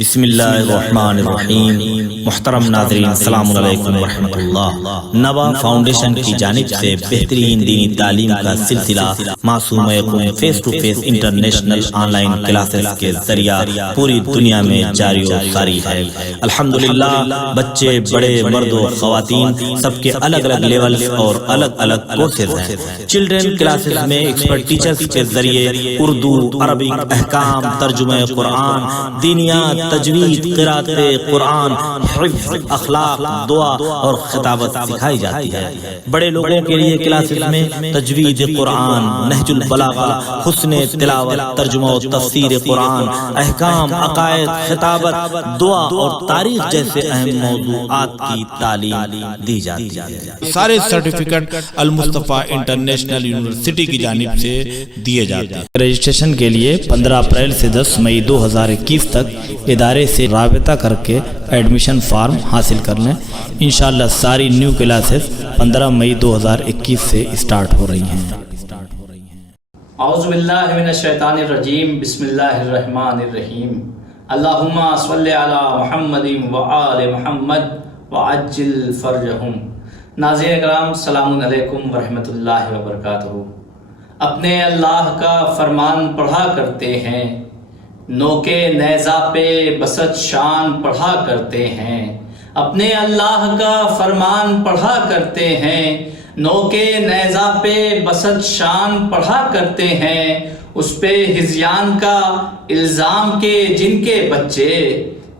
بسم اللہ الرحمن الرحیم۔ محترم ناظرین السلام علیکم ورحمۃ اللہ۔ نبا فاؤنڈیشن کی جانب سے بہترین دینی تعلیم کا سلسلہ Masooma face to face international online classes کے ذریعہ پوری دنیا میں جاری و ساری ہے۔ الحمدللہ بچے بڑے مرد و خواتین سب کے الگ الگ لیولز اور الگ الگ کورسز ہیں۔ چلڈرن کلاسز میں ایکسپرٹ ٹیچرز کے ذریعے اردو، عربک، احکام، ترجمہ قرآن، دینیات، تجوید، قرات قرآن، حفظ، اخلاق، دعا اور خطابت سکھائی جاتی ہے۔ بڑے لوگوں کے لیے کلاسز میں تجوید قرآن، نہج البلاغہ، حسن تلاوت، ترجمہ و تفسیر قرآن، احکام، عقائد، خطابت، دعا اور تاریخ جیسے اہم موضوعات کی تعلیم دی جاتی ہے۔ سارے سرٹیفکیٹ المصطفیٰ انٹرنیشنل یونیورسٹی کی جانب سے دیے جاتے ہیں۔ رجسٹریشن کے لیے 15 اپریل سے 10 مئی 2021 تک ادارے سے رابطہ کر کے ایڈمیشن فارم حاصل کر لیں۔ انشاءاللہ ساری نیو کلاسز 15 مئی 2021 سے اسٹارٹ ہو رہی ہیں۔ اعوذ باللہ من الشیطان الرجیم، بسم اللہ الرحمن الرحیم۔ اللہم صلی علی محمد وآل محمد وعجل فرجہم۔ ناظرین کرام السلام علیکم ورحمۃ اللہ وبرکاتہ۔ اپنے اللہ کا فرمان پڑھا کرتے ہیں، نوکے نیزہ پہ بسط شان پڑھا کرتے ہیں۔ اپنے اللہ کا فرمان پڑھا کرتے ہیں، نوکے نیزہ پہ بسط شان پڑھا کرتے ہیں۔ اس پہ ہذیان کا الزام کے جن کے بچے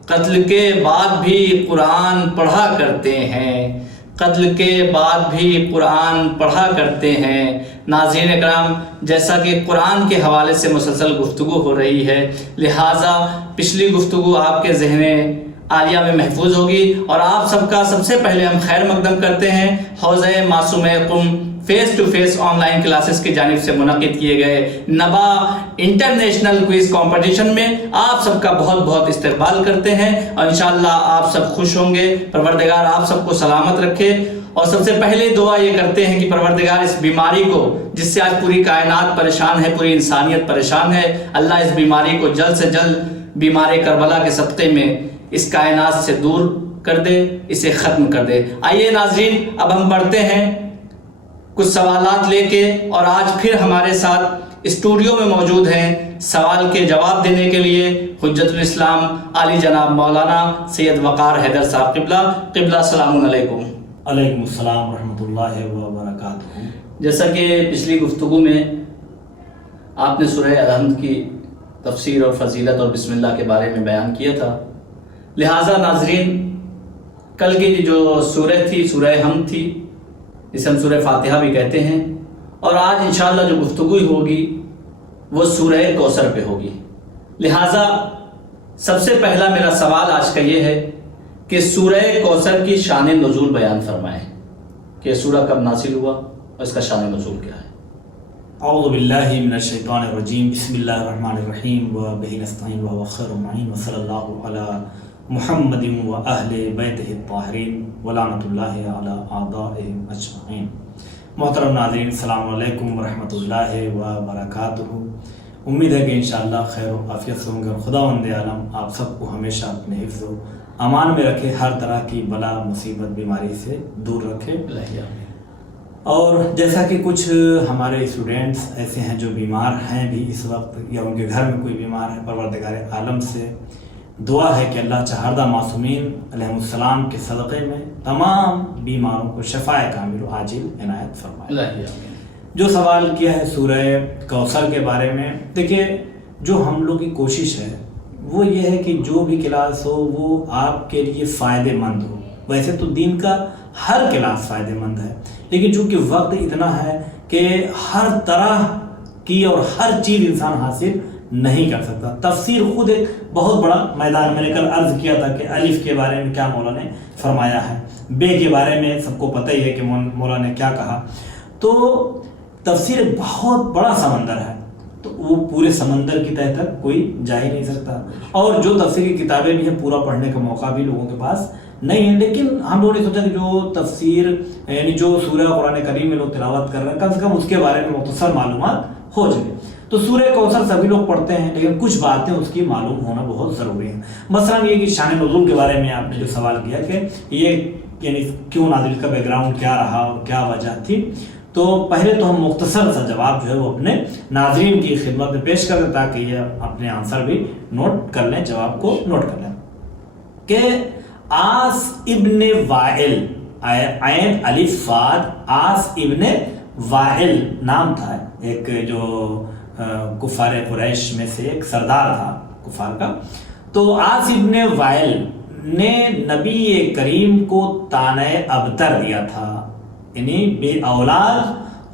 قتل کے بعد بھی قرآن پڑھا کرتے ہیں، قتل کے بعد بھی قرآن پڑھا کرتے ہیں۔ ناظرین اکرام، جیسا کہ قرآن کے حوالے سے مسلسل گفتگو ہو رہی ہے، لہٰذا پچھلی گفتگو آپ کے ذہن عالیہ میں محفوظ ہوگی، اور آپ سب کا سب سے پہلے ہم خیر مقدم کرتے ہیں Hawza Masooma face to face online classes کی جانب سے منعقد کیے گئے نبا انٹرنیشنل کوئز کمپٹیشن میں آپ سب کا بہت بہت استقبال کرتے ہیں، اور انشاءاللہ آپ سب خوش ہوں گے۔ پروردگار آپ سب کو سلامت رکھے، اور سب سے پہلے دعا یہ کرتے ہیں کہ پروردگار اس بیماری کو، جس سے آج پوری کائنات پریشان ہے، پوری انسانیت پریشان ہے، اللہ اس بیماری کو جلد سے جلد بیمار کربلا کے صدقے میں اس کائنات سے دور کر دے، اسے ختم کر دے۔ آئیے ناظرین، اب ہم بڑھتے ہیں کچھ سوالات لے کے، اور آج پھر ہمارے ساتھ اسٹوڈیو میں موجود ہیں سوال کے جواب دینے کے لیے حجت الاسلام عالی جناب مولانا سید وقار حیدر صاحب قبلہ السلام علیکم۔ علیکم السلام ورحمۃ اللہ وبرکاتہ۔ جیسا کہ پچھلی گفتگو میں آپ نے سورہ الحمد کی تفسیر اور فضیلت اور بسم اللہ کے بارے میں بیان کیا تھا، لہٰذا ناظرین کل کی جو سورہ تھی، سورہ حمد تھی، جسے ہم سورہ فاتحہ بھی کہتے ہیں، اور آج انشاءاللہ جو گفتگو ہوگی وہ سورہ کوثر پہ ہوگی۔ لہٰذا سب سے پہلا میرا سوال آج کا یہ ہے کہ سورہ کوثر کی شان نزول بیان فرمائیں کہ سورہ کب نازل ہوا اور اس کا شان نزول کیا ہے۔ اعوذ باللہ من الشیطان الرجیم، بسم اللہ الرحمن الرحیم، وبہ نستعین وهو خیر المعین، وصلی اللہ علی محمد واہل بیتہ الطاہرین ولعنۃ اللہ علی اعدائہم اجمعین۔ محترم ناظرین السلام علیکم ورحمۃ اللہ وبرکاتہ۔ امید ہے کہ انشاءاللہ خیر و عافیت سے ہوں گے، اور خداوند عالم آپ سب کو ہمیشہ اپنے حفظ و امان میں رکھے، ہر طرح کی بلا مصیبت بیماری سے دور رکھے۔ اور جیسا کہ کچھ ہمارے اسٹوڈنٹس ایسے ہیں جو بیمار ہیں بھی اس وقت، یا ان کے گھر میں کوئی بیمار ہے، پروردگار عالم سے دعا ہے کہ اللہ چہاردہ معصومین علیہ السلام کے صدقے میں تمام بیماروں کو شفائے کامل و عاجل عنایت فرمائے۔ جو سوال کیا ہے سورہ کوثر کے بارے میں، دیکھیے جو ہم لوگ کی کوشش ہے وہ یہ ہے کہ جو بھی کلاس ہو وہ آپ کے لیے فائدہ مند ہو۔ ویسے تو دین کا ہر کلاس فائدہ مند ہے، لیکن چونکہ وقت اتنا ہے کہ ہر طرح کی اور ہر چیز انسان حاصل نہیں کر سکتا۔ تفسیر خود ایک بہت بڑا میدان، میں نے کل عرض کیا تھا کہ الف کے بارے میں کیا مولا نے فرمایا ہے، بے کے بارے میں سب کو پتہ ہی ہے کہ مولا نے کیا کہا۔ تو تفسیر ایک بہت بڑا سمندر ہے، تو وہ پورے سمندر کی تہہ تک کوئی جا ہی نہیں سکتا، اور جو تفسیر کی کتابیں بھی ہیں پورا پڑھنے کا موقع بھی لوگوں کے پاس نہیں ہے۔ لیکن ہم لوگوں نے سوچا کہ جو تفسیر یعنی جو سورہ قرآن کریم میں لوگ تلاوت کر رہے ہیں، کم سے کم اس کے بارے میں مختصر معلومات ہو جائے۔ تو سورہ کوثر سبھی لوگ پڑھتے ہیں، لیکن کچھ باتیں اس کی معلوم ہونا بہت ضروری ہیں. مثلا یہ کہ شان نزول کے بارے میں آپ نے جو سوال کیا کہ یہ یعنی کیوں نازل کا بیک گراؤنڈ کیا رہا اور کیا وجہ تھی، تو پہلے تو ہم مختصر سا جواب جو ہے وہ اپنے ناظرین کی خدمت میں پیش کر دیں تاکہ یہ اپنے آنسر بھی نوٹ کر لیں، جواب کو نوٹ کر لیں. کہ آس ابن وائل، عین الف فاد، آس ابن وائل نام تھا ایک جو کفار قریش میں سے ایک سردار تھا کفار کا. تو آس ابن وائل نے نبی کریم کو طعنہ ابتر دیا تھا، یعنی بے اولاد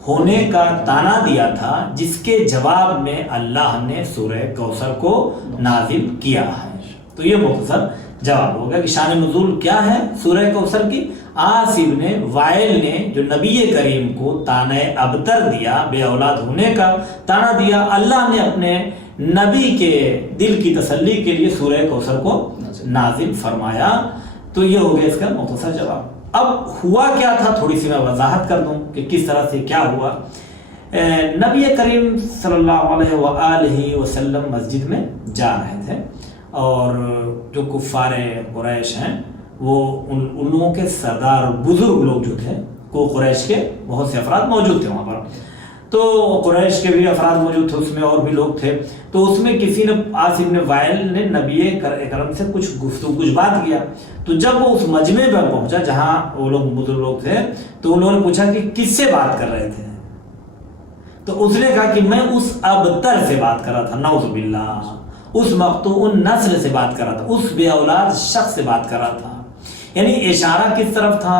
ہونے کا طعنہ دیا تھا، جس کے جواب میں اللہ نے سورہ کوثر کو نازل کیا ہے. تو یہ مختصر جواب ہوگا کہ شان نزول کیا ہے سورہ کوثر کی. آس ابن وائل نے جو نبی کریم کو طعنہ ابتر دیا، بے اولاد ہونے کا طعنہ دیا، اللہ نے اپنے نبی کے دل کی تسلی کے لیے سورہ کوثر کو نازل فرمایا. تو یہ ہو گیا اس کا مختصر جواب. اب ہوا کیا تھا تھوڑی سی میں وضاحت کر دوں کہ کس طرح سے کیا ہوا. نبی کریم صلی اللہ علیہ وآلہ وسلم مسجد میں جا رہے تھے اور جو کفار قریش ہیں وہ ان لوگوں کے سردار اور بزرگ لوگ جو تھے، کو قریش کے بہت سے افراد موجود تھے وہاں پر. تو قریش کے بھی افراد موجود تھے، اس میں اور بھی لوگ تھے. تو اس میں کسی نے آس ابن وائل نے نبی کرم سے کچھ بات کیا. تو جب وہ اس مجمع پر پہنچا جہاں وہ لوگ بزرگ لوگ تھے، تو انہوں نے پوچھا کہ کس سے بات کر رہے تھے. تو اس نے کہا کہ میں اس ابتر سے بات کر رہا تھا، نعوذ باللہ، اس مقطوع نسل سے بات کر رہا تھا، اس بے اولاد شخص سے بات کر رہا تھا. یعنی اشارہ کس طرف تھا؟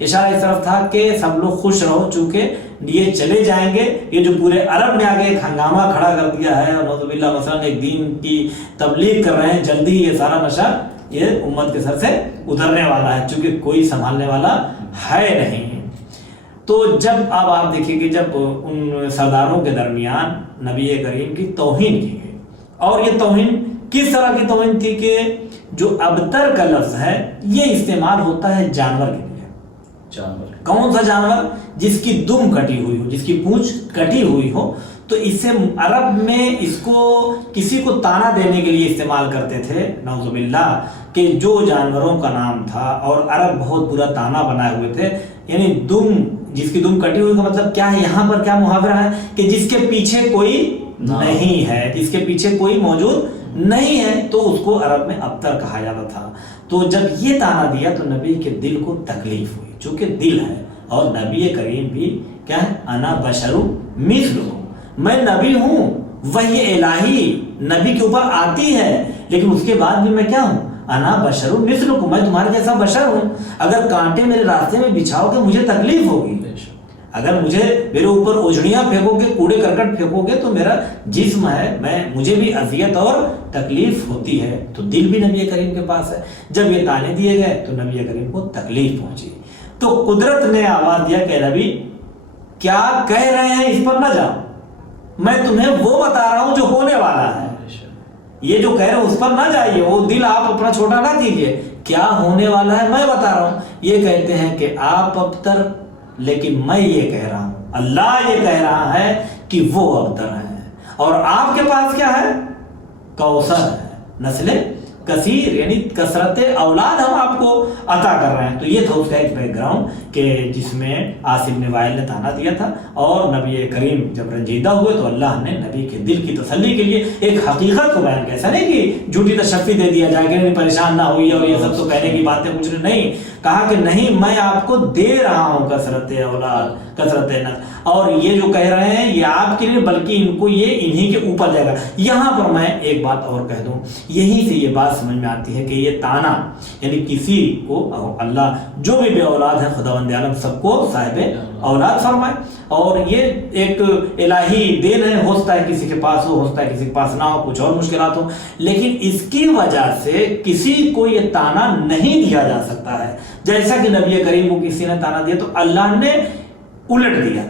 اشارہ اس طرف تھا کہ سب لوگ خوش رہو، چونکہ یہ چلے جائیں گے. یہ جو پورے عرب میں آگے ایک ہنگامہ کھڑا کر دیا ہے اور نعوذ باللہ مثلا ایک دین کی تبلیغ کر رہے ہیں، جلدی یہ سارا نشہ یہ امت کے سر سے اترنے والا ہے، چونکہ کوئی سنبھالنے والا ہے نہیں. تو جب اب آپ دیکھیں کہ جب ان سرداروں کے درمیان نبی کریم کی توہین کی گئی، اور یہ توہین کس طرح کی توہین تھی کہ جو ابتر کا لفظ ہے یہ استعمال ہوتا ہے جانور کے لیے. جانور کون سا جانور؟ جس کی دم کٹی ہوئی ہو، جس کی پونچھ کٹی ہوئی ہو. تو اس سے عرب میں اس کو کسی کو طعنہ دینے کے لیے استعمال کرتے تھے، نعوذ باللہ، کہ جو جانوروں کا نام تھا. اور عرب بہت برا طعنہ بنائے ہوئے تھے. یعنی دم، جس کی دم کٹی ہوئی کا مطلب کیا ہے؟ یہاں پر کیا محاورہ ہے کہ جس کے پیچھے کوئی نہیں ہے، جس کے پیچھے کوئی موجود نہیں ہے، تو اس کو عرب میں ابتر کہا جاتا تھا. تو جب یہ طعنہ دیا تو نبی کے دل کو تکلیف ہوئی، چونکہ دل ہے اور نبی کریم بھی کیا ہے؟ انا بشر مثلکم، میں نبی ہوں، وحی الہی نبی کے اوپر آتی ہے، لیکن اس کے بعد بھی میں کیا ہوں؟ انا بشر مثلکم، میں تمہارے جیسا بشر ہوں. اگر کانٹے میرے راستے میں بچھاؤ گے مجھے تکلیف ہوگی، اگر میرے اوپر اوجڑیاں پھینکو گے، کوڑے کرکٹ پھینکو گے، تو میرا جسم ہے، مجھے بھی اذیت اور تکلیف ہوتی ہے. تو دل بھی نبی کریم کے پاس ہے. جب یہ طعنے دیے گئے تو نبی کریم کو تکلیف پہنچی. تو قدرت نے آواز دیا کہ نبی کیا کہہ رہے ہیں اس پر نہ جاؤ، میں تمہیں وہ بتا رہا ہوں جو ہونے والا ہے. یہ جو کہہ رہے ہیں اس پر نہ جائیے، وہ دل آپ اپنا چھوٹا نہ کیجیے، کیا ہونے والا ہے میں بتا رہا ہوں. یہ کہتے ہیں کہ آپ ابتر، لیکن میں یہ کہہ رہا ہوں، اللہ یہ کہہ رہا ہے کہ وہ ابتر ہے. اور آپ کے پاس کیا ہے؟ کوثر ہے، نسل کثیر، یعنی کثرت اولاد ہم آپ کو عطا کر رہے ہیں. تو یہ تھا اس کا ایک بیک گراؤنڈ کہ جس میں آس ابن وائل نے طعنہ دیا تھا. اور نبی کریم جب رنجیدہ ہوئے تو اللہ نے نبی کے دل کی تسلی کے لیے ایک حقیقت کو بیان کیا. ایسا نہیں کہ جھوٹی تشفی دے دیا جائے کہ پریشان نہ ہوئی اور یہ سب تو کہنے کی باتیں کچھ نہیں. کہا کہ نہیں، میں آپ کو دے رہا ہوں کثرت اولاد، کثرت نسل، اور یہ جو کہہ رہے ہیں یہ آپ کے لیے بلکہ ان کو یہ انہی کے اوپر جائے گا. یہاں پر میں ایک بات اور کہہ دوں، یہیں سے یہ بات سمجھ میں آتی ہے کہ یہ طعنہ یعنی کسی کو اللہ جو بھی بے اولاد ہے خداوند عالم سب کو صاحب اولاد فرمائے. اور یہ ایک الہی دین ہے، ہو سکتا ہے کسی کے پاس ہو سکتا ہے کسی کے پاس نہ ہو، کچھ اور مشکلات ہو، لیکن اس کی وجہ سے کسی کو یہ طعنہ نہیں دیا جا سکتا ہے. جیسا کہ نبی کریم کو کسی نے طعنہ دیا تو اللہ نے الٹ دیا،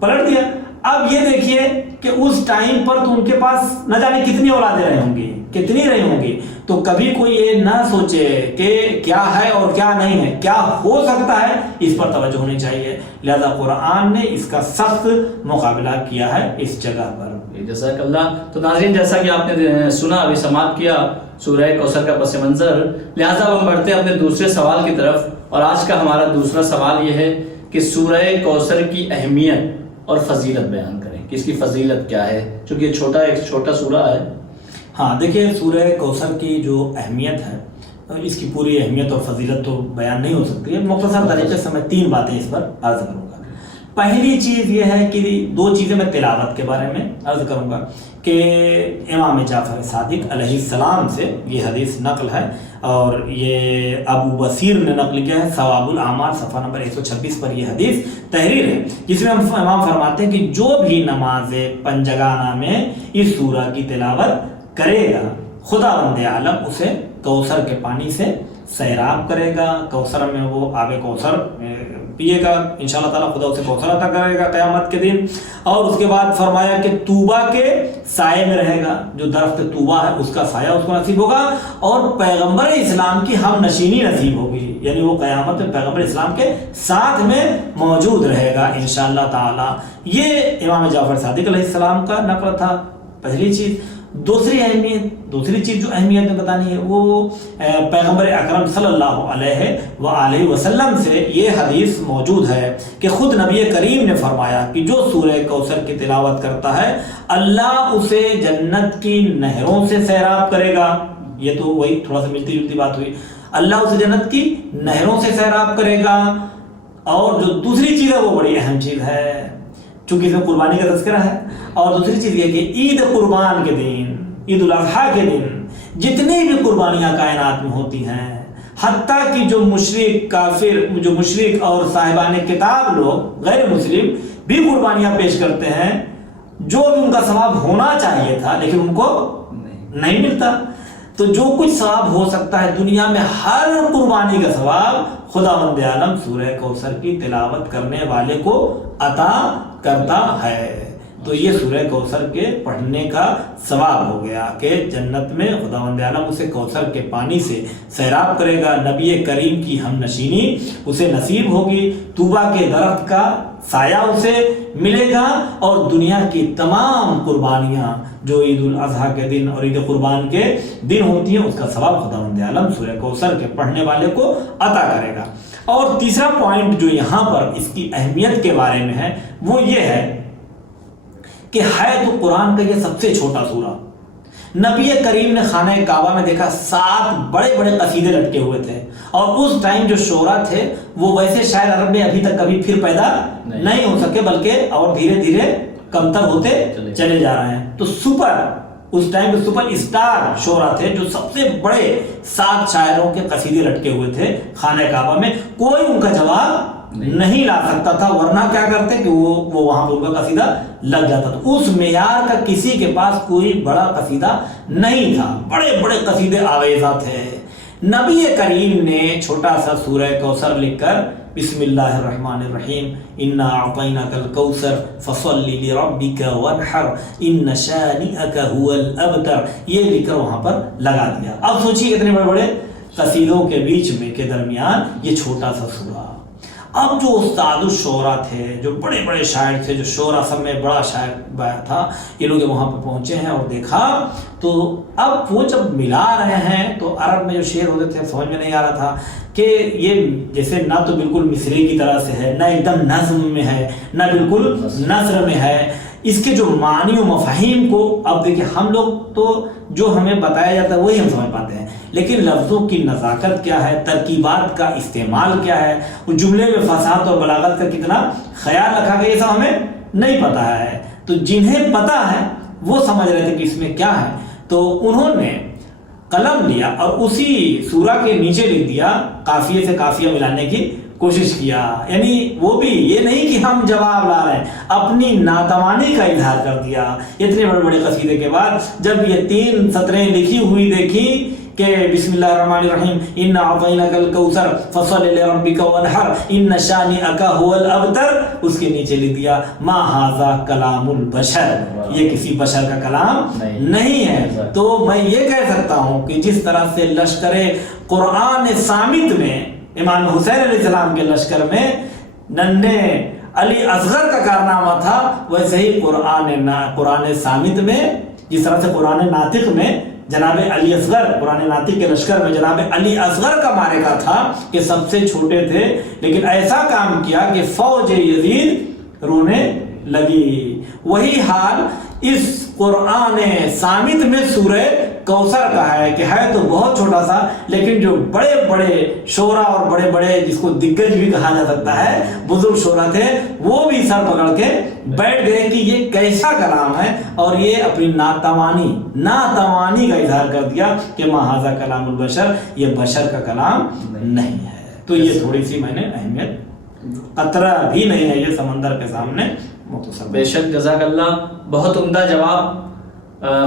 پلٹ دیا. اب یہ دیکھیے کہ اس ٹائم پر تو ان کے پاس نہ جانے کتنی اولادیں رہی ہوں گی، کتنی رہی ہوں گی. تو کبھی کوئی یہ نہ سوچے کہ کیا ہے اور کیا نہیں ہے، کیا ہو سکتا ہے، اس پر توجہ ہونی چاہیے. لہذا قرآن نے اس کا سخت مقابلہ کیا ہے اس جگہ پر. جی جزاک اللہ۔ تو ناظرین جیسا کہ آپ نے سنا ابھی سماعت کیا سورہ کوثر کا پس منظر، لہٰذا ہم بڑھتے ہیں اپنے دوسرے سوال کی طرف، اور آج کا ہمارا دوسرا سوال یہ ہے کہ سورہ کوثر کی اہمیت اور فضیلت بیان کریں کہ اس کی فضیلت کیا ہے، چونکہ یہ ایک چھوٹا سورہ ہے۔ ہاں دیکھیے، سورہ کوثر کی جو اہمیت ہے، اس کی پوری اہمیت اور فضیلت تو بیان نہیں ہو سکتی ہے، مختصر طریقے سے میں 3 باتیں اس پر عرض کروں گا۔ پہلی چیز یہ ہے کہ 2 چیزیں میں تلاوت کے بارے میں عرض کروں گا کہ امام جعفر صادق علیہ السلام سے یہ حدیث نقل ہے، اور یہ ابو بصیر نے نقل کیا ہے، ثواب الاعمال صفحہ نمبر 126 پر یہ حدیث تحریر ہے، جس میں امام فرماتے ہیں کہ جو بھی نماز پنجگانہ میں اس سورہ کی تلاوت کرے گا، خداوند عالم اسے کوثر کے پانی سے سیراب کرے گا، کوثر میں وہ آب کوثر پیے گا، انشاءاللہ تعالیٰ خدا اسے کوثر عطا کرے گا قیامت کے دن۔ اور اس کے بعد فرمایا کہ طوبہ کے سائے میں رہے گا، جو درخت طوبہ ہے اس کا سایہ اس کو نصیب ہوگا، اور پیغمبر اسلام کی ہم نشینی نصیب ہوگی، یعنی وہ قیامت میں پیغمبر اسلام کے ساتھ میں موجود رہے گا انشاءاللہ تعالیٰ۔ یہ امام جعفر صادق علیہ السلام کا نقل تھا، پہلی چیز۔ دوسری چیز جو اہمیت میں بتانی ہے وہ پیغمبر اکرم صلی اللہ علیہ وآلہ وسلم سے یہ حدیث موجود ہے کہ خود نبی کریم نے فرمایا کہ جو سورہ کوثر کی تلاوت کرتا ہے اللہ اسے جنت کی نہروں سے سیراب کرے گا۔ یہ تو وہی تھوڑا سا ملتی جلتی بات ہوئی، اللہ اسے جنت کی نہروں سے سیراب کرے گا۔ اور جو دوسری چیز ہے وہ بڑی اہم چیز ہے، چونکہ اس میں قربانی کا تذکرہ ہے، اور دوسری چیز یہ کہ عید قربان کے دن، عید الاضحیٰ کے دن جتنی بھی قربانیاں کائنات میں ہوتی ہیں، حتیٰ کہ جو مشرک کافر، جو مشرک اور صاحبان کتاب لوگ غیر مسلم بھی قربانیاں پیش کرتے ہیں، جو بھی ان کا ثواب ہونا چاہیے تھا لیکن ان کو نہیں ملتا۔ تو جو کچھ ثواب ہو سکتا ہے دنیا میں، ہر قربانی کا ثواب خداوند عالم سورہ کوثر کی تلاوت کرنے والے کو عطا کرتا ہے۔ تو یہ سورہ کوثر کے پڑھنے کا ثواب ہو گیا کہ جنت میں خداوند عالم اسے کوثر کے پانی سے سیراب کرے گا، نبی کریم کی ہم نشینی اسے نصیب ہوگی، طوبہ کے درخت کا سایہ اسے ملے گا، اور دنیا کی تمام قربانیاں جو عید الاضحیٰ کے دن اور عید قربان کے دن ہوتی ہیں اس کا ثواب خداوند عالم سورہ کوثر کے پڑھنے والے کو عطا کرے گا۔ اور تیسرا پوائنٹ جو یہاں پر اس کی اہمیت کے بارے میں ہے وہ یہ ہے کہ ہے تو قرآن کا یہ سب سے چھوٹا سورہ۔ نبی کریم نے خانہ کعبہ میں دیکھا 7 بڑے بڑے قصیدے لٹکے ہوئے تھے، اور اس ٹائم جو شعراء تھے وہ ویسے شاید عرب میں ابھی تک کبھی پھر پیدا نہیں ہو سکے، بلکہ اور دھیرے دھیرے کمتر ہوتے چلے جا رہے ہیں۔ تو اس ٹائم کے سپر اسٹار شعراء تھے، جو سب سے بڑے 7 شاعروں کے قصیدے لٹکے ہوئے تھے خانہ کعبہ میں، کوئی ان کا جواب نہیں لا سکتا تھا، ورنہ کیا کرتے کہ وہ وہاں پر ان کا قصیدہ لگ جاتا تھا۔ اس معیار کا کسی کے پاس کوئی بڑا قصیدہ نہیں تھا، بڑے بڑے قصیدے آویزہ تھے۔ نبی کریم نے چھوٹا سا سورہ کوثر لکھ کر بسم اللہ الرحمن الرحیم انا اعطیناک الکوثر فصل لربک وانحر ان شانئک هو الابتر، یہ لکھ کر وہاں پر لگا دیا۔ اب سوچیے اتنے بڑے بڑے قصیدوں کے بیچ میں کے درمیان یہ چھوٹا سا سورہ۔ اب جو استاد الشعراء تھے، جو بڑے بڑے شاعر تھے، جو شعراء سب میں بڑا شاعر تھا، یہ لوگ وہاں پہ پہنچے ہیں اور دیکھا، تو اب وہ جب ملا رہے ہیں تو عرب میں جو شعر ہوتے تھے سمجھ میں نہیں آ رہا تھا کہ یہ جیسے نہ تو بالکل مصری کی طرح سے ہے، نہ ایک دم نظم میں ہے، نہ بالکل نثر میں ہے، اس کے جو معنی و مفاہیم کو اب دیکھیں ہم لوگ تو جو ہمیں بتایا جاتا ہے وہی ہم سمجھ پاتے ہیں، لیکن لفظوں کی نزاکت کیا ہے، ترکیبات کا استعمال کیا ہے، وہ جملے میں فصاحت اور بلاغت کا کتنا خیال رکھا گیا، یہ سب ہمیں نہیں پتا ہے۔ تو جنہیں پتا ہے وہ سمجھ رہے تھے کہ اس میں کیا ہے، تو انہوں نے قلم لیا اور اسی سورہ کے نیچے لکھ دیا، قافیے سے قافیہ ملانے کی کوشش کیا، یعنی وہ بھی یہ نہیں کہ ہم جواب لا رہے ہیں، اپنی ناتوانی کا اظہار کر دیا۔ اتنے بڑے بڑے قصیدے کے بعد جب یہ 3 سطریں لکھی ہوئی دیکھی کہ بسم اللہ الرحمن الرحیم انا اعطیناک الکوثر فصل لربک وانحر ان شانئک هو الابتر، اس کے نیچے لکھ دیا ما ھذا کلام البشر، یہ کسی بشر کا کلام نہیں ہے۔ تو میں یہ کہہ سکتا ہوں کہ جس طرح سے لشکر قرآن صامت میں امام حسین علیہ السلام کے لشکر میں ننھے علی اصغر کا کارنامہ تھا، ویسے ہی قرآن صامت میں جس طرح سے قرآن ناطق میں جناب علی اصغر، قرآن ناطق کے لشکر میں جناب علی اصغر کا معرکہ تھا کہ سب سے چھوٹے تھے، لیکن ایسا کام کیا کہ فوج یزید رونے لگی۔ وہی حال اس قرآن صامت میں سورہ کوثر کا ہے کہ ہے تو بہت چھوٹا سا، لیکن جو بڑے بڑے شعراء اور بڑے بڑے جس کو دگگج بھی کہا جا سکتا ہے، بزرگ شعراء تھے، وہ بھی سر پکڑ کے بیٹھ گئے کہ یہ کیسا کلام ہے، اور یہ اپنی ناتوانی کا اظہار کر دیا کہ ما ھذا کلام البشر، یہ بشر کا کلام نہیں ہے۔ تو یہ تھوڑی سی میں نے اہمیت، قطرہ بھی نہیں ہے یہ سمندر کے سامنے مختصر۔ بے شک، جزاک اللہ، بہت عمدہ جواب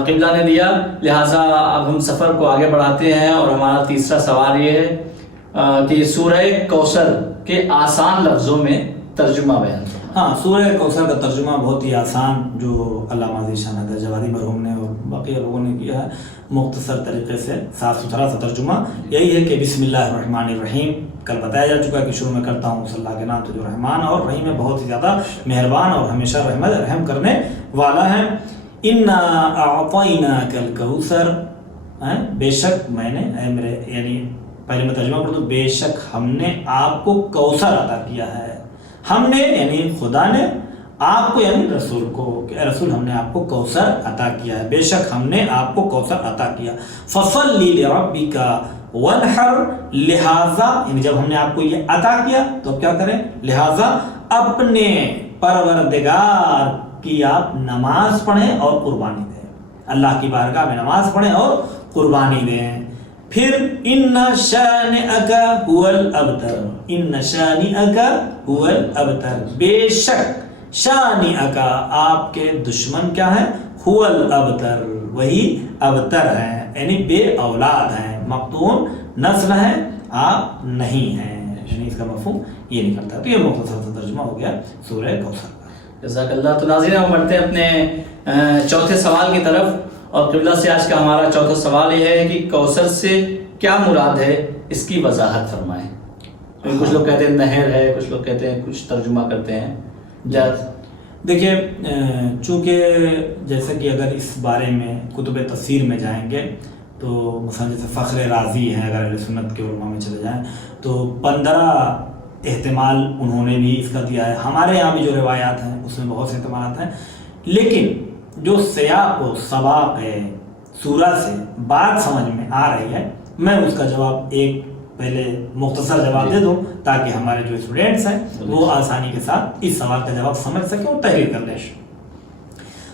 قبلہ نے دیا۔ لہٰذا اب ہم سفر کو آگے بڑھاتے ہیں، اور ہمارا تیسرا سوال یہ ہے کہ سورہ کوثر کے آسان لفظوں میں ترجمہ بیان کرنا۔ ہاں، سورہ کوثر کا ترجمہ بہت ہی آسان، جو علامہ ذیشان حیدر جوادی مرحوم نے اور باقی لوگوں نے کیا ہے، مختصر طریقے سے صاف ستھرا سا ترجمہ یہی ہے کہ بسم اللہ الرحمن الرحیم۔ کل بتایا جا چکا ہے کہ شروع میں کرتا ہوں صلی اللہ کے نام سے جو رحمان اور رحیم ہے، بہت ہی زیادہ مہربان اور ہمیشہ رحم کرنے والا ہے۔ انا اعطیناک الکوثر، بے شک میں نے، اے میرے، یعنی پہلے میں ترجمہ کروں تو بے شک ہم نے آپ کو کوثر عطا کیا ہے۔ ہم نے یعنی خدا نے آپ کو، یعنی رسول کو، کہ اے رسول ہم نے آپ کو کوثر عطا کیا ہے، بے شک ہم نے آپ کو کوثر عطا کیا۔ فصلی لربک وانحر، لہذا یعنی جب ہم نے آپ کو یہ عطا کیا تو اب کیا کریں، لہذا اپنے پروردگار کی آپ نماز پڑھیں اور قربانی دیں، اللہ کی بارگاہ میں نماز پڑھیں اور قربانی دیں۔ پھر ان شانئک هو الابتر، ان شانئک هو الابتر، بے شک شانئک آپ کے دشمن کیا ہیں، هو الابتر، وہی ابتر ہیں، یعنی بے اولاد ہیں، مقطوع نسل ہیں، آپ نہیں ہیں، یعنی اس کا مفہوم یہ نکلتا ہے۔ تو یہ مختصر سا ترجمہ ہو گیا سورہ کوثر کا۔ جزاک اللہ۔ تو ناظرین، ہم بڑھتے ہیں اپنے چوتھے سوال کی طرف، اور قبلہ سے آج کا ہمارا چوتھا سوال یہ ہے کہ کوثر سے کیا مراد ہے، اس کی وضاحت فرمائیں۔ کچھ لوگ کہتے ہیں نہر ہے، کچھ لوگ کہتے ہیں، کچھ ترجمہ کرتے ہیں۔ دیکھیے، چونکہ جیسے کہ اگر اس بارے میں کتب تفسیر میں جائیں گے تو مثلا جیسے فخر رازی ہیں، اگر اہل سنت کے علماء میں چلے جائیں تو 15 احتمال انہوں نے بھی اس کا دیا ہے۔ ہمارے یہاں بھی جو روایات ہیں اس میں بہت سے احتمالات ہیں، لیکن جو سیاق و سباق ہے سورہ سے بات سمجھ میں آ رہی ہے، میں اس کا جواب ایک پہلے مختصر جواب دے دوں تاکہ ہمارے جو اسٹوڈنٹس ہیں وہ آسانی کے ساتھ اس سوال کا جواب سمجھ سکیں اور تحریر کر لیں۔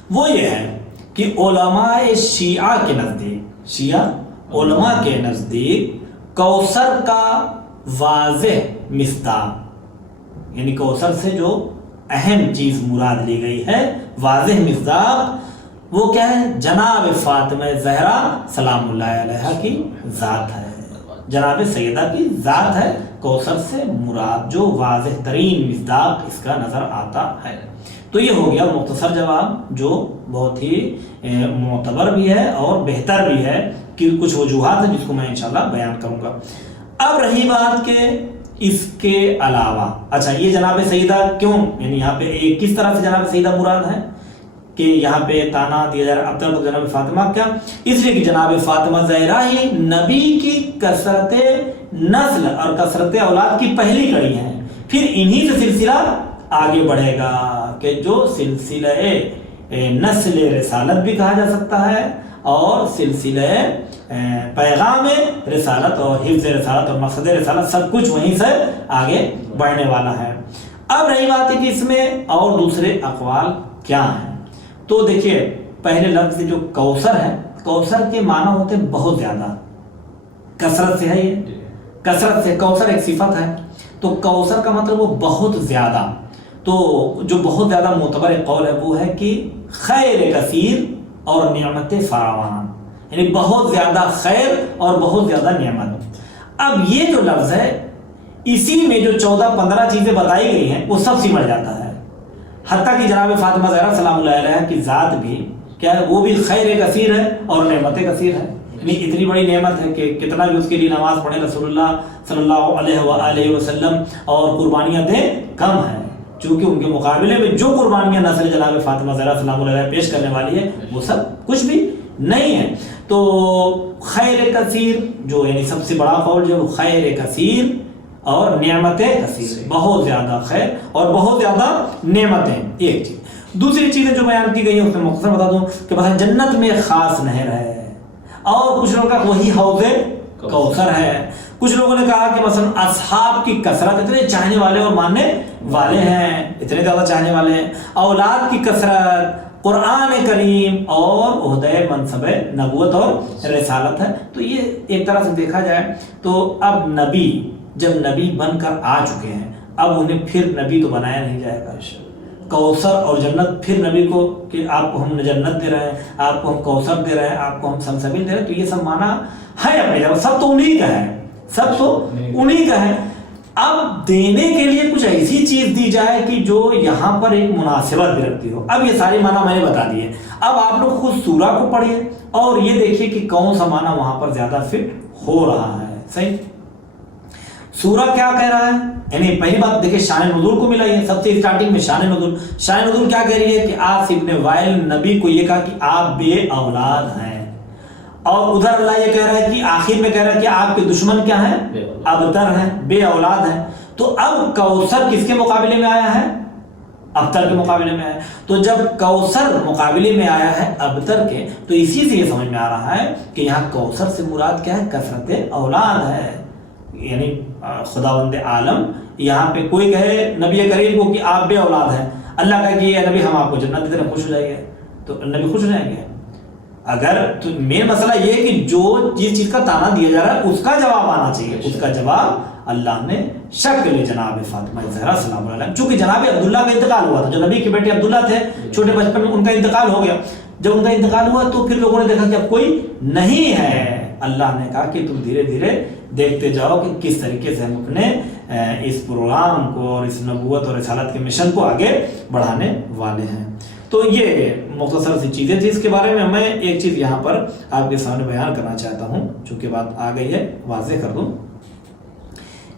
وہ یہ ہے کہ علماء شیعہ کے نزدیک، شیعہ علماء کے نزدیک کوثر کا واضح مصداق، یعنی کوثر سے جو اہم چیز مراد لی گئی ہے، واضح مصداق، وہ کیا ہے، جناب فاطمہ زہرا سلام اللہ علیہا کی ذات ہے، جناب سیدہ کی ذات ہے۔ کوثر سے مراد جو واضح ترین مصداق اس کا نظر آتا ہے۔ تو یہ ہو گیا مختصر جواب، جو بہت ہی معتبر بھی ہے اور بہتر بھی ہے، کہ کچھ وجوہات ہیں جس کو میں انشاءاللہ بیان کروں گا۔ اب رہی بات کہ اس کے علاوہ، اچھا یہ جناب سیدہ کیوں، یعنی یہاں پہ کس طرح سے جناب سیدہ مراد ہے کہ یہاں پہ تانا دیا جا رہا اب تک جناب فاطمہ، کیا اس لیے کہ جناب فاطمہ زہرا ہی نبی کی کثرت نسل اور کثرت اولاد کی پہلی کڑی ہیں، پھر انہی سے سلسلہ آگے بڑھے گا، کہ جو سلسلہ نسل رسالت بھی کہا جا سکتا ہے، اور سلسلہ پیغام رسالت اور حفظ رسالت اور مقصد رسالت، سب کچھ وہیں سے آگے بڑھنے والا ہے۔ اب رہی بات ہے کہ اس میں اور دوسرے اقوال کیا ہیں، تو دیکھیے پہلے لفظ جو کوثر ہے، کوثر کے معنی ہوتے ہیں بہت زیادہ، کثرت سے ہے، یہ کثرت سے، کوثر ایک صفت ہے، تو کوثر کا مطلب وہ بہت زیادہ۔ تو جو بہت زیادہ معتبر قول ہے وہ ہے کہ خیر کثیر اور نعمت فراوان، یعنی بہت زیادہ خیر اور بہت زیادہ نعمت۔ اب یہ جو لفظ ہے، اسی میں جو 14-15 چیزیں بتائی گئی ہیں وہ سب سمٹ جاتا ہے، حتیٰ کہ جناب فاطمہ زہرا سلام اللہ علیہ کی ذات بھی کیا ہے، وہ بھی خیر کثیر ہے اور نعمت کثیر ہے، یعنی اتنی بڑی نعمت ہے کہ کتنا بھی اس کے لیے نماز پڑھے رسول اللہ صلی اللہ علیہ وآلہ وسلم اور قربانیاں دیں کم ہے، چونکہ ان کے مقابلے میں جو قربانیاں نسل جناب فاطمہ زہرا سلام اللہ علیہ پیش کرنے والی ہے وہ سب کچھ بھی نہیں ہے. تو خیر کثیر جو یعنی سب سے بڑا قول جو خیر کثیر اور نعمت کثیر، بہت زیادہ خیر اور بہت زیادہ نعمتیں، ایک چیز. دوسری چیزیں جو بیان کی گئی ہیں اس میں مختصر بتا دوں کہ مثلا جنت میں خاص نہر ہے، اور کچھ لوگوں کا وہی حوض کوثر ہے. کچھ لوگوں نے کہا کہ مثلا اصحاب کی کثرت، اتنے چاہنے والے اور ماننے والے ہیں، اتنے زیادہ چاہنے والے ہیں. اولاد کی کثرت، قرآن کریم اور عہدۂ منصب نبوت اور رسالت ہے. تو یہ ایک طرح سے دیکھا جائے تو اب نبی جب نبی بن کر آ چکے ہیں، اب انہیں پھر نبی تو بنایا نہیں جائے گا. کوثر اور جنت پھر نبی کو کہ آپ کو ہم جنت دے رہے ہیں، آپ کو ہم کوثر دے رہے ہیں، آپ کو ہم سلسبیل دے رہے ہیں، تو یہ سب معنی ہے اپنی جگہ، سب تو انہی کا ہے، سب تو انہی کا ہے. اب دینے کے لیے کچھ ایسی چیز دی جائے کہ جو یہاں پر ایک مناسبت بھی رکھتی ہو. اب یہ ساری معنی میں نے بتا دیے. اب آپ لوگ خود سورہ کو پڑھیے اور یہ دیکھیے کہ کون سا معنی وہاں پر زیادہ فٹ ہو رہا ہے. صحیح. سورہ کیا کہہ رہا ہے؟ یعنی پہلی بات دیکھیں شان نزول کو ملائی ہے. سب سے اسٹارٹنگ میں شان نزول کیا کہہ رہی ہے کہ آصف ابن وائل نبی کو یہ کہا کہ آپ بے اولاد ہیں، اور ادھر اللہ یہ کہہ رہا ہے کہ آخر میں کہہ رہا ہے کہ آپ کے دشمن کیا ہیں؟ ابتر ہیں، بے اولاد ہیں. تو اب کوثر کس کے مقابلے میں آیا ہے؟ ابتر کے مقابلے میں آیا. تو جب کوثر مقابلے میں آیا ہے ابتر کے، تو اسی سے یہ سمجھ میں آ رہا ہے کہ یہاں کوثر سے مراد کیا ہے؟ کثرت اولاد ہے. یعنی خداوند عالم یہاں پہ کوئی کہے نبی کریم کو کہ آپ بے اولاد ہیں، اللہ کہے کہ یہ نبی ہم آپ کو جنت دے رہے ہیں، خوش ہو جائیے، تو نبی خوش ہو جائیں گے. اگر تو مین مسئلہ یہ ہے کہ جو جس چیز کا تانا دیا جا رہا ہے اس کا جواب آنا چاہیے. اس کا جواب اللہ نے شکل جناب فاطمہ زہرا سلام اللہ علیہ، چونکہ جناب عبداللہ کا انتقال ہوا تھا، جو نبی کے بیٹے عبداللہ تھے چھوٹے بچپن میں ان کا انتقال ہو گیا. جب ان کا انتقال ہوا تو پھر لوگوں نے دیکھا کہ اب کوئی نہیں ہے. اللہ نے کہا کہ تم دھیرے دھیرے دیکھتے جاؤ کہ کس طریقے سے ہم اپنے اس پروگرام کو اور اس نبوت اور رسالت کے مشن کو آگے بڑھانے والے ہیں. تو یہ مختصر سی چیزیں تھی. اس کے بارے میں میں ایک چیز یہاں پر آپ کے سامنے بیان کرنا چاہتا ہوں، چونکہ بات آ گئی ہے واضح کر دوں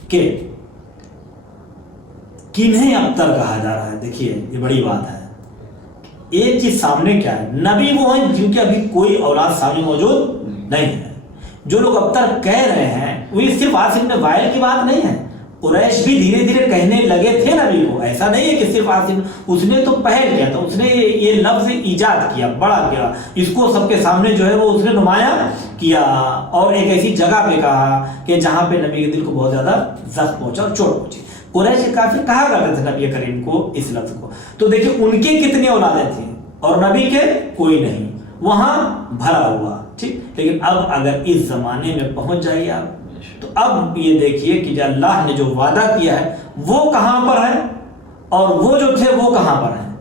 کہ کنہیں ابتر کہا جا رہا ہے. دیکھیے یہ بڑی بات ہے. ایک چیز سامنے کیا ہے، نبی وہ ہیں جن کے ابھی کوئی اولاد سامنے موجود نہیں ہے. جو لوگ ابتر کہہ رہے ہیں وہ صرف آصف ابن وائل کی بات نہیں ہے. قریش بھی دھیرے دھیرے کہنے لگے تھے نبی کو. ایسا نہیں ہے کہ صرف آصف، اس نے تو پہل کیا تھا، اس نے یہ لفظ ایجاد کیا، بڑا کیا، اس کو سب کے سامنے جو ہے وہ اس نے نمایاں کیا، اور ایک ایسی جگہ پہ کہا کہ جہاں پہ نبی کے دل کو بہت زیادہ زخم پہنچا اور چوٹ پہنچی. قریش کافر کہا کرتے تھے نبی کریم کو اس لفظ کو. تو دیکھیں ان کی کتنی اولادیں تھیں اور نبی کے کوئی نہیں، وہاں بھرا ہوا. ٹھیک. لیکن اب اگر اس زمانے میں پہنچ جائیے آپ، تو اب یہ دیکھیے کہ جو اللہ نے جو وعدہ کیا ہے وہ کہاں پر ہے اور وہ جو تھے وہ کہاں پر ہیں.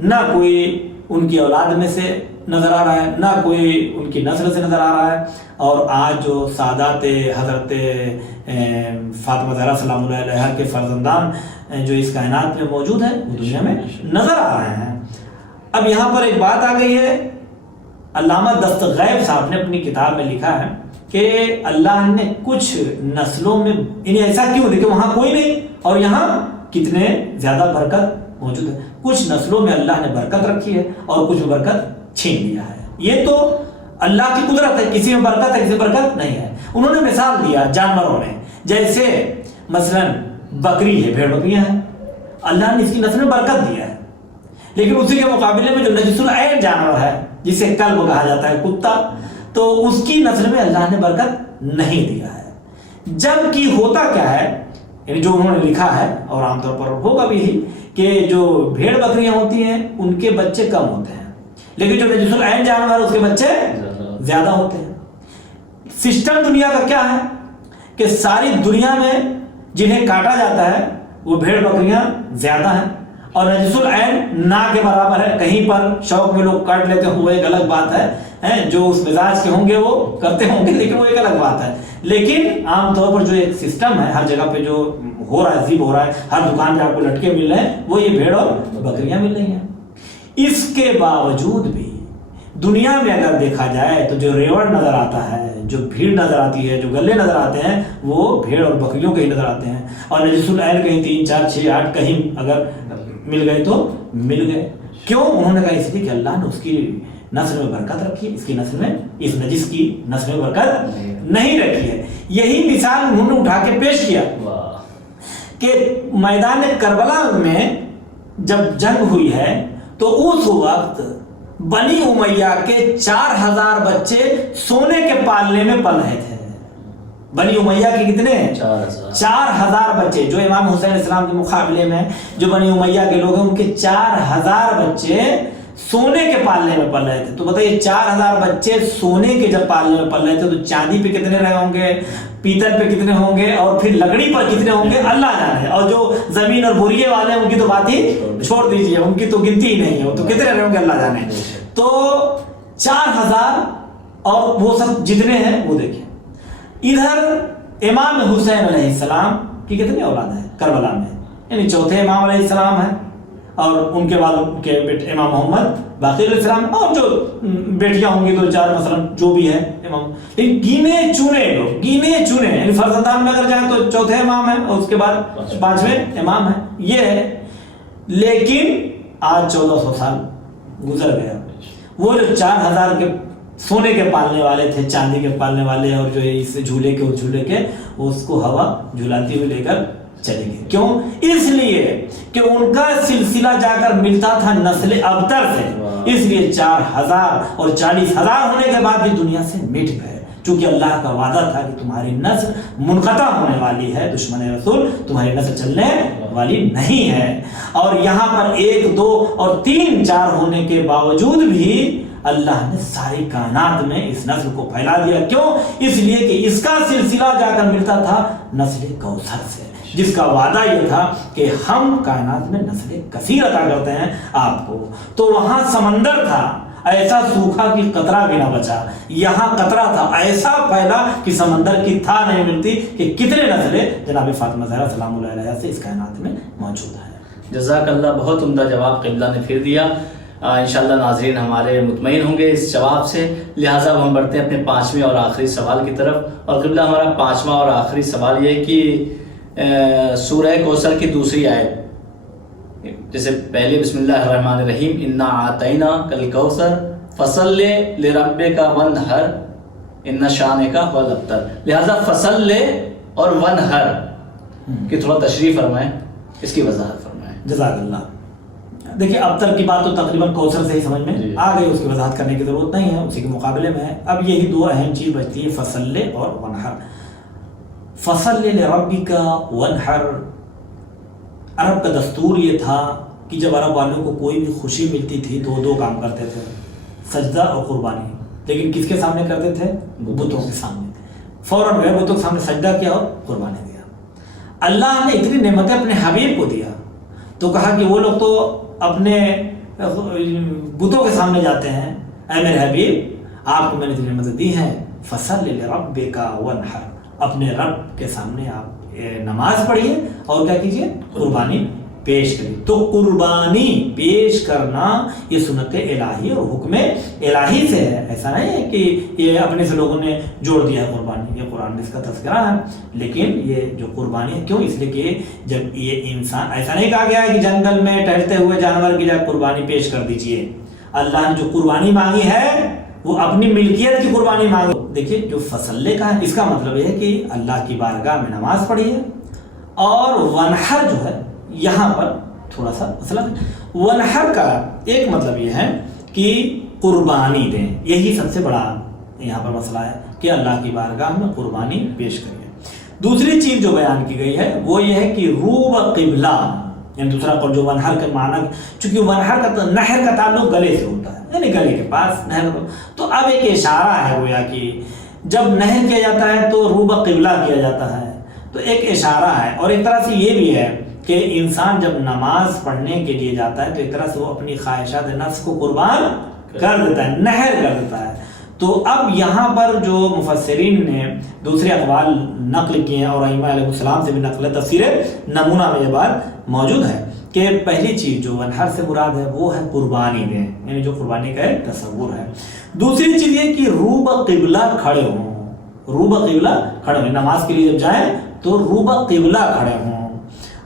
نہ کوئی ان کی اولاد میں سے نظر آ رہا ہے، نہ کوئی ان کی نسل سے نظر آ رہا ہے. اور آج جو سادات حضرت فاطمہ زہرا سلام اللہ علیہ کے فرزندان جو اس کائنات میں موجود ہیں وہ دنیا میں نظر آ رہے ہیں. اب یہاں پر ایک بات آ گئی ہے. علامہ دستغیب صاحب نے اپنی کتاب میں لکھا ہے کہ اللہ نے کچھ نسلوں میں انہیں ایسا کیوں دیکھے وہاں کوئی نہیں اور یہاں کتنے زیادہ برکت موجود ہے. کچھ نسلوں میں اللہ نے برکت رکھی ہے اور کچھ میں برکت چھین لیا ہے. یہ تو اللہ کی قدرت ہے، کسی میں برکت ہے کسی میں برکت نہیں ہے. انہوں نے مثال دیا جانوروں میں، جیسے مثلا بکری ہے، بھیڑ بکریاں ہیں، اللہ نے اس کی نسل میں برکت دیا ہے. لیکن اسی کے مقابلے میں جو نجس العین جانور ہے جسے کلب کہا جاتا ہے، کتا، تو اس کی نسل میں اللہ نے برکت نہیں دیا ہے. جبکہ ہوتا کیا ہے، یعنی جو انہوں نے لکھا ہے اور عام طور پر ہوگا بھی ہی کہ جو بھیڑ بکریاں ہوتی ہیں ان کے بچے کم ہوتے ہیں، لیکن جو نجس العین جانور ہے اس کے بچے زیادہ ہوتے ہیں. سسٹم دنیا کا کیا ہے کہ ساری دنیا میں جنہیں کاٹا جاتا ہے وہ بھیڑ بکریاں زیادہ ہیں، اور نجس العین نہ کے برابر ہے. کہیں پر شوق میں لوگ کاٹ لیتے ہیں وہ ایک الگ بات ہے، جو اس مزاج کے ہوں گے وہ کرتے ہوں گے، لیکن وہ ایک الگ بات ہے. لیکن عام طور پر جو ایک سسٹم ہے ہر جگہ پہ جو ہو رہا ہے، ذیب ہو رہا ہے، ہر دکان پہ آپ کو لٹکے مل رہے ہیں، وہ یہ بھیڑ اور بکریاں مل رہی ہیں. اس کے باوجود بھی دنیا میں اگر دیکھا جائے تو جو ریوڑ نظر آتا ہے، جو بھیڑ نظر آتی ہے، جو گلے نظر آتے ہیں، وہ بھیڑ اور بکریوں کے ہی نظر آتے ہیں. اور نجس العین کہیں 3 4 6 8 کہیں اگر مل گئے تو مل گئے. کیوں؟ انہوں نے کہا اس لیے کہ اللہ نے اس کی نسل میں برکت رکھی ہے, اس کی نسل میں, اس نجس کی نسل میں برکت نہیں رکھی ہے. یہی مثال انہوں نے اٹھا کے پیش کیا کہ میدان کربلا میں جب جنگ ہوئی ہے تو اس وقت بنی امیہ کے 4000 بچے سونے کے پالنے میں پل رہے تھے. بنی امیہ کے کتنے ہیں؟ 4000 بچے, جو امام حسین علیہ السلام کے مقابلے میں جو بنی امیہ کے لوگ ہیں ان کے 4000 بچے سونے کے پالنے میں پل رہے تھے. تو بتائیے 4000 بچے سونے کے جب پالنے میں پل رہے تھے تو چاندی پہ کتنے رہے ہوں گے, پیتل پہ کتنے ہوں گے, اور پھر لکڑی پر کتنے ہوں گے, اللہ جانے. اور جو زمین اور بوریے والے ہیں ان کی تو بات ہی چھوڑ دیجیے, ان کی تو گنتی ہی نہیں ہے, وہ تو کتنے رہے ہوں گے اللہ جانے. تو 4000 اور وہ سب جتنے ہیں وہ دیکھیں. ادھر امام حسین علیہ السلام کی کتنی اولاد ہے کربلا میں, یعنی چوتھے امام علیہ السلام ہیں, اور ان کے بعد ان کے بیٹے امام محمد باقی علیہ السلام, اور جو بیٹیاں ہوں گی 2-4 مثلا جو بھی ہے امام. لیکن گینے چنے لوگ, گینے چنے, یعنی فرزندان میں اگر جائیں تو چوتھے امام ہیں اور اس کے بعد 5ویں امام ہیں, یہ ہے. لیکن آج 1400 سال گزر گیا. وہ جو 4000 کے سونے کے پالنے والے تھے, چاندی کے پالنے والے, اور جو اس جھولے کے اور جھولے کے, اس کو ہوا جھلاتی ہوئی لے کر چلے گئے. کیوں؟ اس لیے کہ ان کا سلسلہ جا کر ملتا تھا نسل ابتر سے, اس لیے 4000 اور 40000 ہونے کے بعد بھی دنیا سے مٹ گئے. چونکہ اللہ کا وعدہ تھا کہ تمہاری نسل منقطع ہونے والی ہے, دشمن رسول تمہاری نسل چلنے والی نہیں ہے. اور یہاں پر 1 2 اور 3 4 ہونے کے باوجود بھی اللہ نے ساری کائنات میں اس نسل کو پھیلا دیا. کیوں؟ اس لیے کہ اس کا سلسلہ جا کر ملتا تھا نسل کوثر سے, جس کا وعدہ یہ تھا کہ ہم کائنات میں نسل کثیر عطا کرتے ہیں آپ کو. تو وہاں سمندر تھا ایسا سوکھا کہ قطرہ بھی نہ بچا, یہاں قطرہ تھا ایسا پھیلا کہ سمندر کی تھا نہیں ملتی کہ کتنے نسلیں جناب فاطمہ زہرا سلام اللہ علیہا سے اس کائنات میں موجود ہیں. جزاک اللہ, بہت عمدہ جواب قبلہ نے پھر دیا. انشاءاللہ ناظرین ہمارے مطمئن ہوں گے اس جواب سے. لہٰذا ہم بڑھتے ہیں اپنے 5ویں اور آخری سوال کی طرف. اور قبلہ ہمارا 5واں اور آخری سوال یہ کہ سورہ کوثر کی دوسری آیت, جیسے پہلے بسم اللہ الرحمن الرحیم انا اعطیناک الکوثر فصل لربک وانحر ان شانک هو الابتر. لہٰذا فصل اور وانحر کی تھوڑا تشریح فرمائیں, اس کی وضاحت فرمائیں. جزاک اللہ. دیکھیے ابتر کی بات تو تقریباً کوثر سے ہی سمجھ میں آ گئی, اس کی وضاحت کرنے کی ضرورت نہیں ہے, اسی کے مقابلے میں ہے. اب یہی 2 اہم چیز بچتی ہے, فصل اور وانحر. فصل لربک وانحر, عرب کا دستور یہ تھا کہ جب عرب والوں کو کوئی بھی خوشی ملتی تھی تو 2 کام کرتے تھے, سجدہ اور قربانی. لیکن کس کے سامنے کرتے تھے؟ بتوں کے سامنے. فوراً گئے بتوں کے سامنے سجدہ کیا اور قربانی دیا. اللہ نے اتنی نعمتیں اپنے حبیب کو دیا تو کہا کہ وہ لوگ تو اپنے بتوں کے سامنے جاتے ہیں, اے میرے حبیب آپ کو میں نے اتنی نعمتیں دی ہیں, فصل لربک وانحر, اپنے رب کے سامنے آپ نماز پڑھیے اور کیا کیجیے, قربانی پیش کریے. تو قربانی پیش کرنا یہ سنت الہی اور حکم الہی سے ہے. ایسا نہیں ہے کہ یہ اپنے سے لوگوں نے جوڑ دیا ہے قربانی, یہ قرآن میں اس کا تذکرہ ہے. لیکن یہ جو قربانی ہے, کیوں؟ اس لیے کہ جب یہ انسان, ایسا نہیں کہا گیا ہے کہ جنگل میں ٹہلتے ہوئے جانور کی جائے قربانی پیش کر دیجئے. اللہ نے جو قربانی مانگی ہے وہ اپنی ملکیت کی قربانی مانگی. دیکھیے جو فصلے کا ہے اس کا مطلب یہ ہے کہ اللہ کی بارگاہ میں نماز پڑھیے. اور ونحر جو ہے یہاں پر تھوڑا سا مسئلہ, ونحر کا ایک مطلب یہ ہے کہ قربانی دیں, یہی سب سے بڑا یہاں پر مسئلہ ہے کہ اللہ کی بارگاہ میں قربانی پیش کریے. دوسری چیز جو بیان کی گئی ہے وہ یہ ہے کہ روب قبلہ, یعنی دوسرا قول جو ونحر کے معنی, چونکہ ونحر کا نہر کا تعلق گلے سے ہوتا ہے, یعنی گلے کے پاس نہر. تو اب ایک اشارہ ہے گویا کہ جب نہر کیا جاتا ہے تو روب قبلہ کیا جاتا ہے, تو ایک اشارہ ہے. اور ایک طرح سے یہ بھی ہے کہ انسان جب نماز پڑھنے کے لیے جاتا ہے تو ایک طرح سے وہ اپنی خواہشات نفس کو قربان کر دیتا ہے, نہر کر دیتا ہے. تو اب یہاں پر جو مفسرین نے دوسرے اقوال نقل کیے ہیں اور ائمہ علیہ السلام سے بھی نقل ہے, تفسیر نمونہ میں یہ بات موجود ہے کہ پہلی چیز جو ونحر سے مراد ہے وہ ہے قربانی دیں, یعنی جو قربانی کا ایک تصور ہے. دوسری چیز یہ کہ روب قبلہ کھڑے ہوں, روب قبلہ کھڑے ہوں, نماز کے لیے جب جائیں تو روب قبلہ کھڑے ہوں.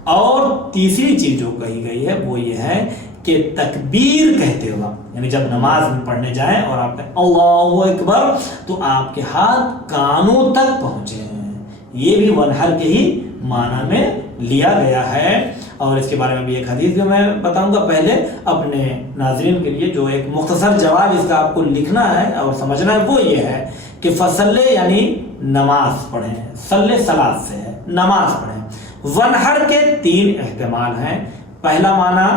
اور تیسری چیز جو کہی گئی ہے وہ یہ ہے کہ تکبیر کہتے وقت، یعنی جب نماز میں پڑھنے جائیں اور آپ کہیں اللہ اکبر تو آپ کے ہاتھ کانوں تک پہنچے ہیں، یہ بھی ونہر کے ہی معنی میں لیا گیا ہے۔ اور اس کے بارے میں بھی ایک حدیث جو میں بتاؤں گا، پہلے اپنے ناظرین کے لیے جو ایک مختصر جواب اس کا آپ کو لکھنا ہے اور سمجھنا ہے وہ یہ ہے کہ فصلے یعنی نماز پڑھیں، صلی صلاۃ سے ہے نماز پڑھیں۔ ونہر کے 3 احتمال ہیں۔ پہلا معنی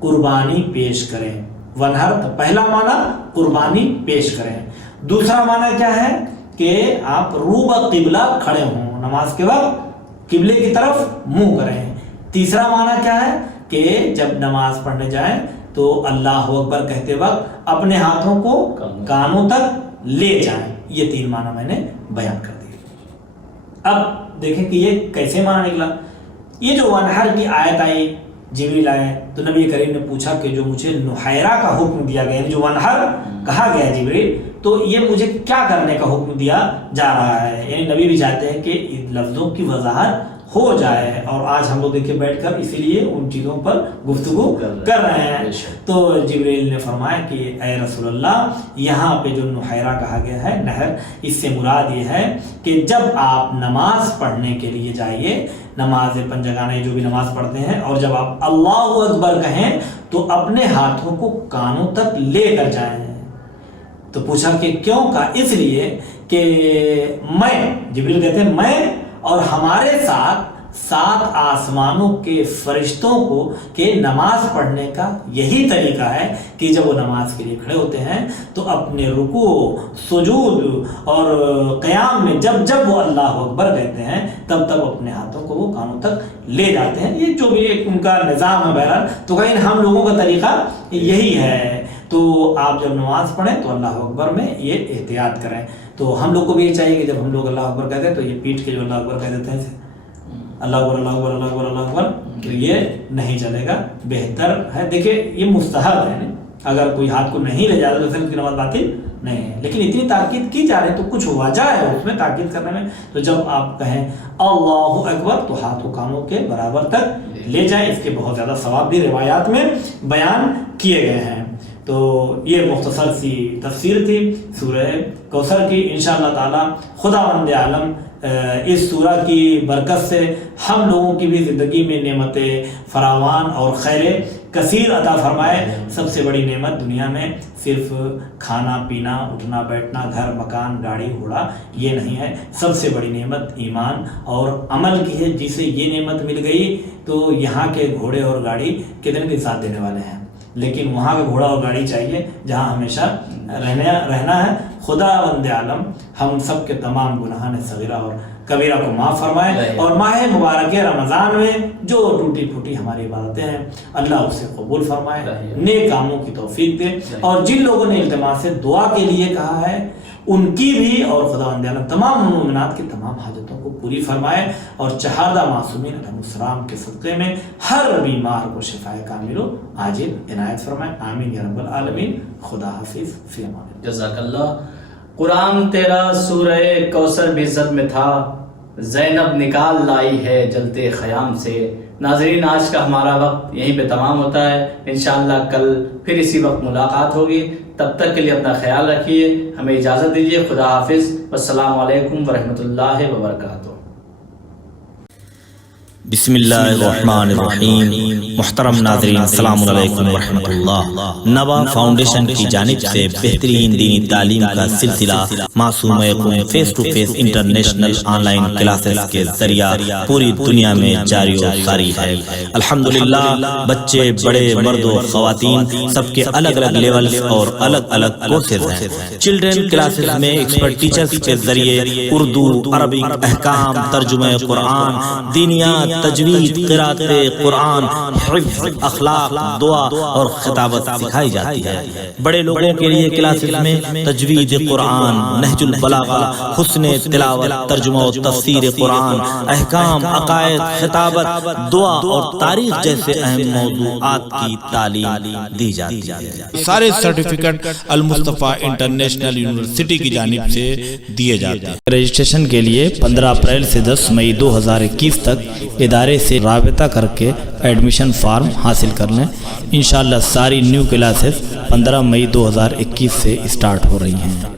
قربانی پیش کریں، ونہر تو پہلا معنی قربانی پیش کریں۔ دوسرا معنی کیا ہے کہ آپ روبہ قبلہ کھڑے ہوں، نماز کے وقت قبلے کی طرف منہ کریں۔ تیسرا معنی کیا ہے کہ جب نماز پڑھنے جائیں تو اللہ اکبر کہتے وقت اپنے ہاتھوں کو کانوں تک لے جائیں۔ یہ 3 معنی میں نے بیان کر دیے۔ اب دیکھیں کہ یہ کیسے معنی نکلا۔ یہ جو ونہر کی آیت آئی، جبریل آئے تو نبی کریم نے پوچھا کہ جو مجھے نحیرہ کا حکم دیا گیا، یعنی جو ونہر کہا گیا جبریل، تو یہ مجھے کیا کرنے کا حکم دیا جا رہا ہے؟ یعنی نبی بھی چاہتے ہیں کہ ان لفظوں کی وضاحت ہو جائے، اور آج ہم لوگ دیکھیں بیٹھ کر اسی لیے ان چیزوں پر گفتگو کر رہے ہیں۔ تو جبریل نے فرمایا کہ اے رسول اللہ، یہاں پہ جو نحیرہ کہا گیا ہے نہر، اس سے مراد یہ ہے کہ جب آپ نماز پڑھنے کے لیے جائیے، نماز پنجگانہ جو بھی نماز پڑھتے ہیں، اور جب آپ اللہ اکبر کہیں تو اپنے ہاتھوں کو کانوں تک لے کر جائیں۔ تو پوچھا کہ کیوں؟ کہا اس لیے کہ میں، جبریل کہتے ہیں میں اور ہمارے ساتھ 7 آسمانوں کے فرشتوں کو کہ نماز پڑھنے کا یہی طریقہ ہے کہ جب وہ نماز کے لیے کھڑے ہوتے ہیں تو اپنے رکوع، سجود اور قیام میں جب وہ اللہ اکبر کہتے ہیں تب اپنے ہاتھوں کو وہ کانوں تک لے جاتے ہیں۔ یہ جو بھی ایک ان کا نظام ہے بہرحال، تو کہیں ہم لوگوں کا طریقہ یہی ہے۔ تو آپ جب نماز پڑھیں تو اللہ اکبر میں یہ احتیاط کریں۔ تو ہم لوگ کو بھی یہ چاہیے کہ جب ہم لوگ اللہ اکبر کہتے ہیں تو یہ پیٹ کے جو اللہ اکبر کہہ دیتے ہیں اللہ اکبر اللہ اکبر اللہ اکبر اللہ اکبر، تو یہ نہیں چلے گا، بہتر ہے۔ دیکھیں یہ مستحب ہے، اگر کوئی ہاتھ کو نہیں لے جاتا تو پھر اس کی نماز باطل نہیں ہے، لیکن اتنی تاکید کی جا رہی ہے تو کچھ وجہ ہے اس میں تاکید کرنے میں۔ تو جب آپ کہیں اللہ اکبر تو ہاتھ و کانوں کے برابر تک لے جائیں، اس کے بہت زیادہ ثواب بھی روایات میں بیان کیے گئے ہیں۔ تو یہ مختصر سی تفسیر تھی سورہ کوثر کی۔ انشاءاللہ تعالی خداوند عالم اس سورہ کی برکت سے ہم لوگوں کی بھی زندگی میں نعمتیں فراوان اور خیر کثیر عطا فرمائے۔ سب سے بڑی نعمت دنیا میں صرف کھانا پینا، اٹھنا بیٹھنا، گھر مکان گاڑی گھوڑا یہ نہیں ہے، سب سے بڑی نعمت ایمان اور عمل کی ہے۔ جسے یہ نعمت مل گئی تو یہاں کے گھوڑے اور گاڑی کتنے بھی ساتھ دینے والے ہیں، لیکن وہاں کا گھوڑا اور گاڑی چاہیے جہاں ہمیشہ رہنا ہے۔ خداوند عالم ہم سب کے تمام گناہان صغیرہ اور کبیرہ کو معاف فرمائے، اور ماہ مبارک رمضان میں جو ٹوٹی پھوٹی ہماری عبادتیں ہیں اللہ اسے قبول فرمائے، نیک کاموں کی توفیق دے، اور جن لوگوں نے التماس سے دعا کے لیے کہا ہے ان کی بھی، اور خداوند عالم تمام مومنات کی تمام حاجتوں کو پوری فرمائے، اور چہاردہ معصومین علیہ السلام کے صدقے میں ہر بیمار کو شفاء کامل و عاجل عنایت فرمائے، آمین یا رب العالمین۔ خدا حافظ، فی امان اللہ۔ جزاک اللہ۔ قرآن تیرا سورہ کوثر بھی زد میں تھا، زینب نکال لائی ہے جلتے خیام سے۔ ناظرین آج کا ہمارا وقت یہیں پہ تمام ہوتا ہے، انشاءاللہ کل پھر اسی وقت ملاقات ہوگی۔ تب تک کے لیے اپنا خیال رکھیے، ہمیں اجازت دیجیے، خدا حافظ، والسلام علیکم ورحمۃ اللہ وبرکاتہ۔ بسم اللہ الرحمن الرحیم۔ محترم ناظرین السلام علیکم ورحمۃ اللہ۔ نبا فاؤنڈیشن کی جانب سے بہترین دینی تعلیم کا سلسلہ Masooma face to face international online classes کے ذریعہ پوری دنیا میں جاری و ساری ہے۔ الحمدللہ بچے بڑے مرد و خواتین سب کے الگ الگ لیولز اور الگ الگ کورسز ہیں۔ چلڈرن کلاسز میں ایکسپرٹ ٹیچرز کے ذریعے اردو، عربک، احکام، ترجمہ قرآن، دینیات، تجوید، قرات قرآن، حفظ، اخلاق، دعا اور خطابت سکھائی جاتی ہے۔ بڑے لوگوں کے لیے کلاسز میں تجوید قرآن، نہج البلاغہ، حسن تلاوت، ترجمہ و تفسیر قرآن، احکام، عقائد، خطابت، دعا اور تاریخ جیسے اہم موضوعات کی تعلیم دی جاتی ہے۔ سارے سرٹیفکیٹ المصطفیٰ انٹرنیشنل یونیورسٹی کی جانب سے دیے جاتے ہیں۔ رجسٹریشن کے لیے 15 اپریل سے 10 مئی 2021 تک ادارے سے رابطہ کر کے ایڈمیشن فارم حاصل کر لیں۔ انشاءاللہ ساری نیو کلاسز 15 مئی 2021 سے اسٹارٹ ہو رہی ہیں۔